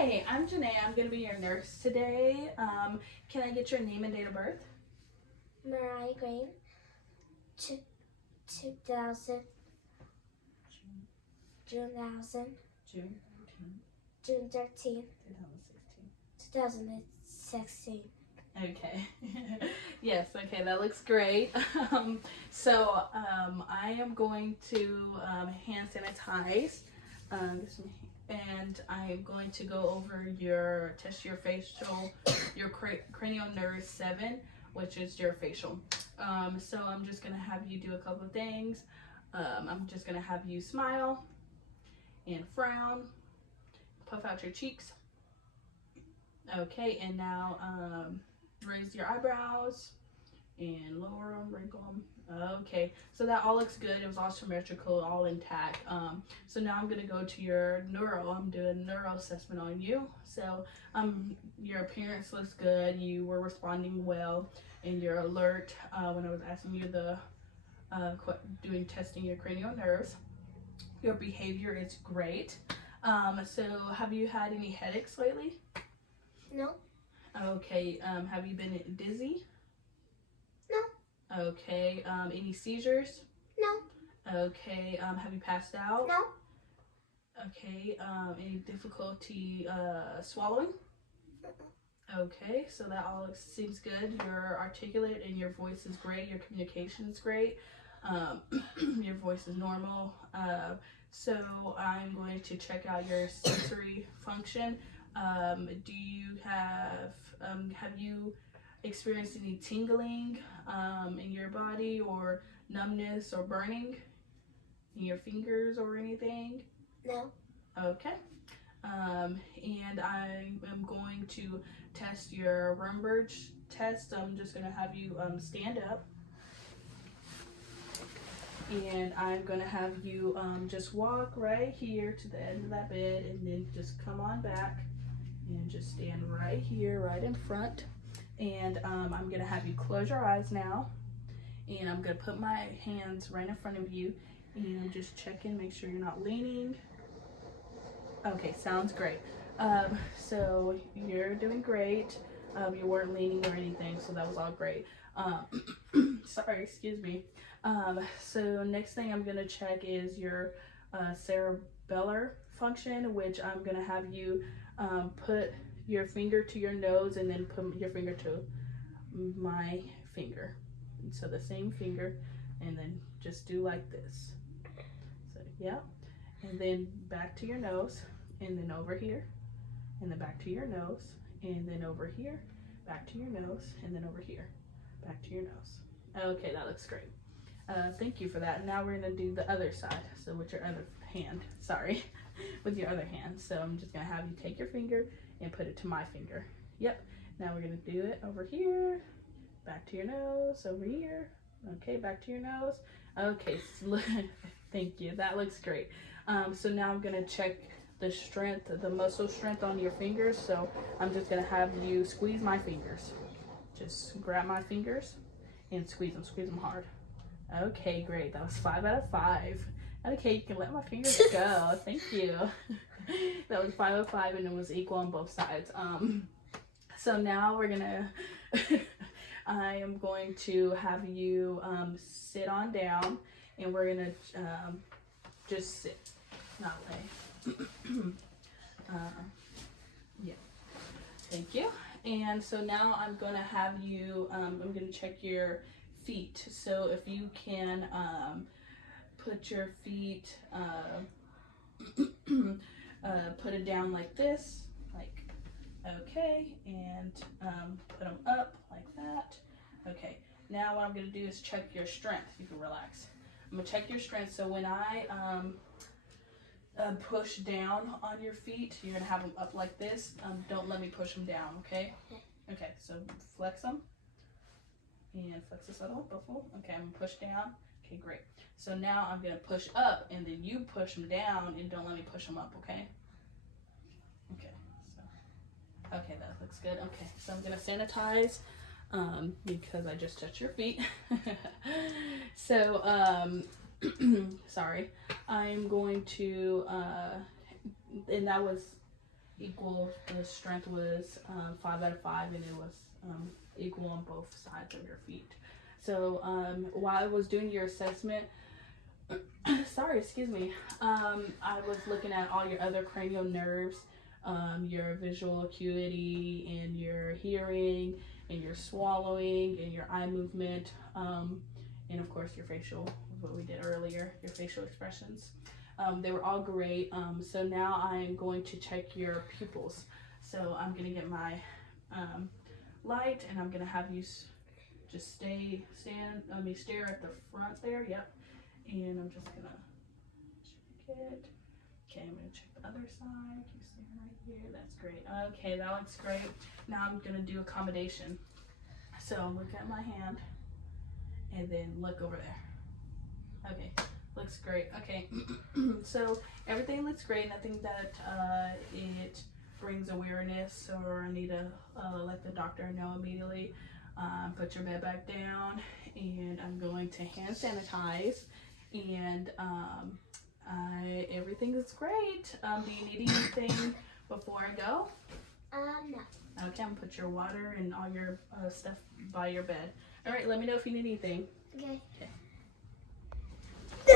Hi, I'm Janae. I'm going to be your nurse today. Can I get your name and date of birth? Mariah Green, 2000, June 1000, June June 13, 2016. 2016. Okay. Yes, okay, that looks great. I am going to hand sanitize. And I am going to go over test your facial, your cranial nerve 7, which is your facial. So I'm just going to have you do a couple of things. I'm just going to have you smile and frown, puff out your cheeks. Okay, and now raise your eyebrows and lower them, wrinkle them. Okay, so that all looks good. It was all symmetrical, all intact. So now I'm gonna go to your neuro. I'm doing a neuro assessment on you. So your appearance looks good. You were responding well, and you're alert when I was asking you doing testing your cranial nerves. Your behavior is great. So have you had any headaches lately? No. Okay. Have you been dizzy? No. Okay. Any seizures? No. Okay. Have you passed out? No. Okay. Any difficulty swallowing? Okay. So that all seems good. You're articulate and your voice is great. Your communication is great. Your voice is normal. So I'm going to check out your sensory function. Do you have you experienced any tingling in your body, or numbness or burning in your fingers or anything? No. Okay. And I am going to test your Rumberg test. I'm just going to have you stand up. And I'm going to have you just walk right here to the end of that bed, and then just come on back and just stand right here, right in front. And I'm going to have you close your eyes now. And I'm going to put my hands right in front of you. And I'm just checking, make sure you're not leaning. Okay, sounds great. So you're doing great. You weren't leaning or anything, so that was all great. Sorry, excuse me. So next thing I'm gonna check is your cerebellar function, which I'm gonna have you put your finger to your nose and then put your finger to my finger. And so the same finger, and then just do like this. So yeah, and then back to your nose, and then over here, and then back to your nose, and then over here, back to your nose, and then over here, back to your nose. Okay, that looks great. Thank you for that. Now we're gonna do the other side. So with your other hand, sorry, with your other hand. So I'm just gonna have you take your finger and put it to my finger. Yep. Now we're gonna do it over here, back to your nose, over here. Okay, back to your nose. Okay, so thank you. That looks great. So now I'm gonna check the strength, the muscle strength on your fingers. So I'm just gonna have you squeeze my fingers. Just grab my fingers and squeeze them hard. Okay, great. That was 5 out of 5. Okay, you can let my fingers go. Thank you. That was 5 out of 5, and it was equal on both sides. So now we're gonna, I am going to have you sit on down, and we're gonna just sit, not lay. Yeah. Thank you. And so now I'm gonna have you, I'm gonna check your feet. So if you can put your feet, put it down like this, like, okay, and put them up like that. Okay, now what I'm gonna do is check your strength. You can relax. I'm gonna check your strength. So when I push down on your feet, you're gonna have them up like this. Don't let me push them down, okay? Okay, so flex them. And flex this little buffalo. Okay, I'm gonna push down. Okay, great. So now I'm gonna push up, and then you push them down, and don't let me push them up, okay? Okay, so, okay, that looks good. Okay, so I'm gonna sanitize because I just touched your feet. So, sorry. I'm going to, and that was equal. The strength was 5 out of 5, and it was equal on both sides of your feet. So while I was doing your assessment, sorry, excuse me, I was looking at all your other cranial nerves, your visual acuity and your hearing and your swallowing and your eye movement, and of course your facial, what we did earlier, your facial expressions. They were all great. So now I'm going to check your pupils. So I'm going to get my light, and I'm going to have you just stare at the front there. Yep. And I'm just going to check it. Okay, I'm going to check the other side. You stay right here. That's great. Okay, that looks great. Now I'm going to do accommodation. So look at my hand, and then look over there. Okay. Looks great. Okay, so everything looks great. Nothing that it brings awareness, or I need to let the doctor know immediately. Put your bed back down, and I'm going to hand sanitize, and everything is great. Do you need anything before I go? No. Okay, I'm gonna put your water and all your stuff by your bed. All right, let me know if you need anything. Okay. Okay.